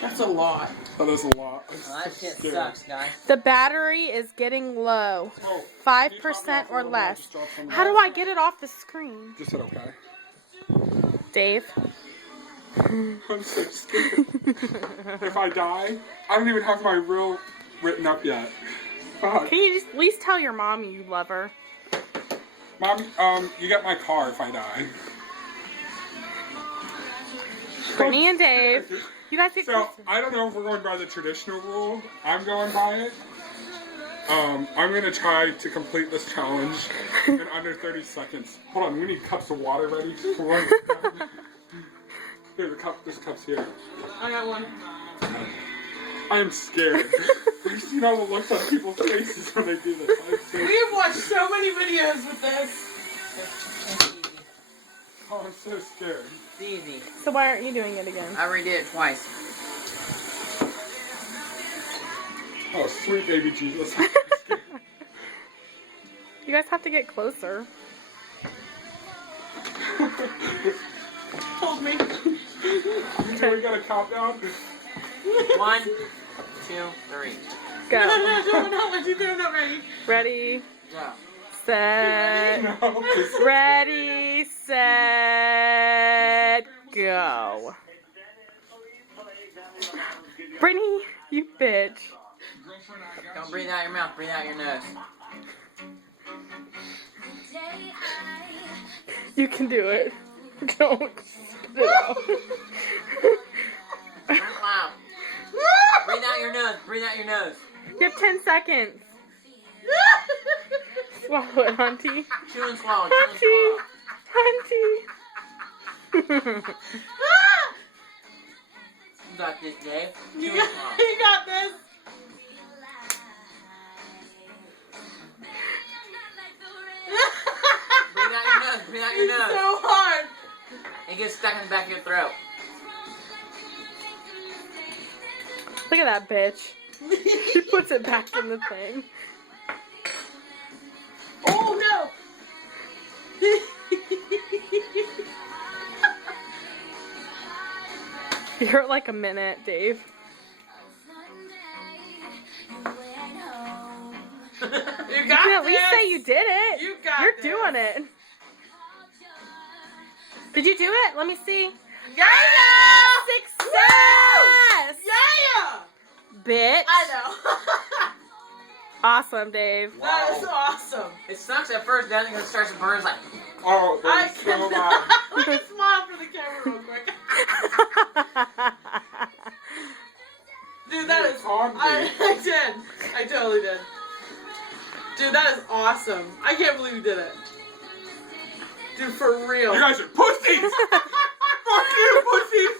That's a lot. That is a lot. Well, that shit sucks, guys. The battery is getting low. Oh, 5% or less. How do I get it off the screen? Just said okay. Dave? I'm so scared. If I die, I don't even have my reel written up yet. Fuck. Can you just at least tell your mom you love her? Mom, you get my car if I die. Brittany and Dave. You guys get So, closer. I don't know if we're going by the traditional rule. I'm going by it. I'm going to try to complete this challenge in under 30 seconds. Hold on, we need cups of water ready. Come on. Here, there's cups here. I got one. I am scared. I've seen all the looks on people's faces when they do this. We have watched so many videos with this. Oh, I'm so scared. It's easy. So why aren't you doing it again? I already did it twice. Oh, sweet baby Jesus. You guys have to get closer. Hold me. Okay, we got a countdown. 1, 2, 3. Go. They're not ready. Ready, Go. set, No. ready, set, go. Brittany, you bitch. Don't breathe out your mouth, breathe out your nose. You can do it. Don't. spit it out. Breathe loud. Breathe out your nose, breathe out your nose. You have 10 seconds. Swallow it, Hunty. Chew and swallow, chew and Hunty. swallow. Hunty. You got this, Dave. Chew You and got, swallow. you got this. Breathe out your nose, breathe out your It's nose. so hard. It gets stuck in the back of your throat. Look at that bitch. She puts it back in the thing. Oh no. You're at like a minute, Dave. You You got can at least this. say you did it. You got You're this. doing it. Did you do it? Let me see. Yeah! Success! Yeah! Bitch. I know. Awesome, Dave. That is awesome. It sucks at first, then it starts to burn. It's like, Oh, I that's so cannot. loud. Let me smile for the camera real quick. Dude, that is. Calm, I did. I totally did. Dude, that is awesome. I can't believe you did it. Dude, for real. You guys are pussies! Fuck you, pussies!